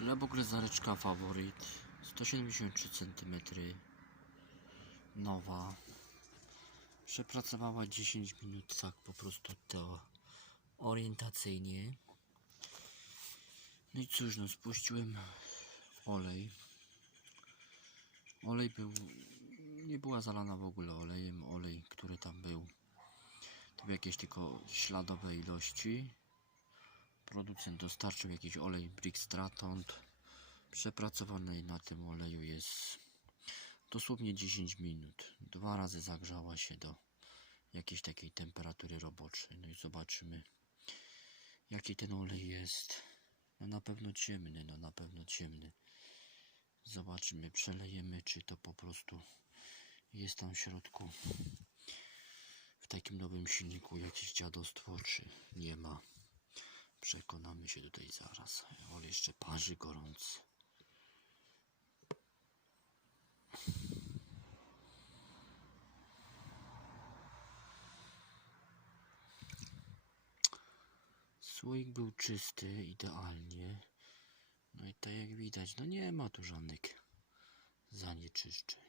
Glebogryzareczka faworyt? 173 cm nowa. Przepracowała 10 minut tak po prostu to orientacyjnie. No i cóż no spuściłem olej. Olej był nie była zalana w ogóle olejem olej który tam był. To były jakieś tylko śladowe ilości producent dostarczył jakiś olej Brickstratont przepracowany na tym oleju jest dosłownie 10 minut. Dwa razy zagrzała się do jakiejś takiej temperatury roboczej. No i zobaczymy jaki ten olej jest. No na pewno ciemny no na pewno ciemny. Zobaczymy przelejemy czy to po prostu jest tam w środku w takim nowym silniku jakieś dziadostwo czy nie ma Przekonamy się tutaj zaraz. Olej jeszcze parzy gorący. Słoik był czysty, idealnie. No i tak jak widać, no nie ma tu żadnych zanieczyszczeń.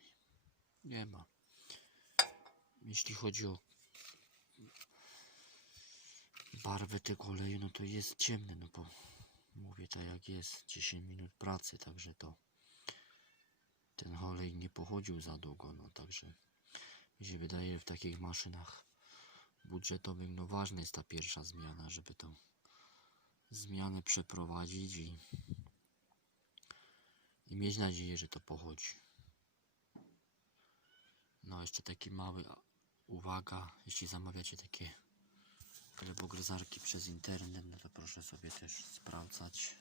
Nie ma. Jeśli chodzi o barwę tego oleju, no to jest ciemny, no bo mówię tak jak jest, 10 minut pracy, także to ten olej nie pochodził za długo, no także mi się wydaje w takich maszynach budżetowych, no ważna jest ta pierwsza zmiana, żeby tą zmianę przeprowadzić i, i mieć nadzieję, że to pochodzi. No jeszcze taki mały uwaga, jeśli zamawiacie takie glebogryzarki przez internet, no to proszę sobie też sprawdzać.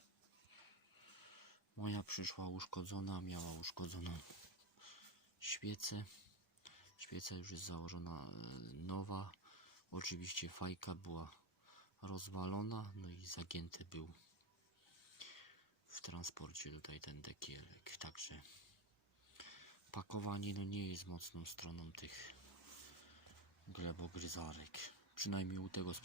Moja przyszła uszkodzona, miała uszkodzoną świecę. Świeca już jest założona e, nowa. Oczywiście fajka była rozwalona, no i zagięty był w transporcie tutaj ten dekielek. Także pakowanie no nie jest mocną stroną tych glebogryzarek. Przynajmniej u tego sprzętu.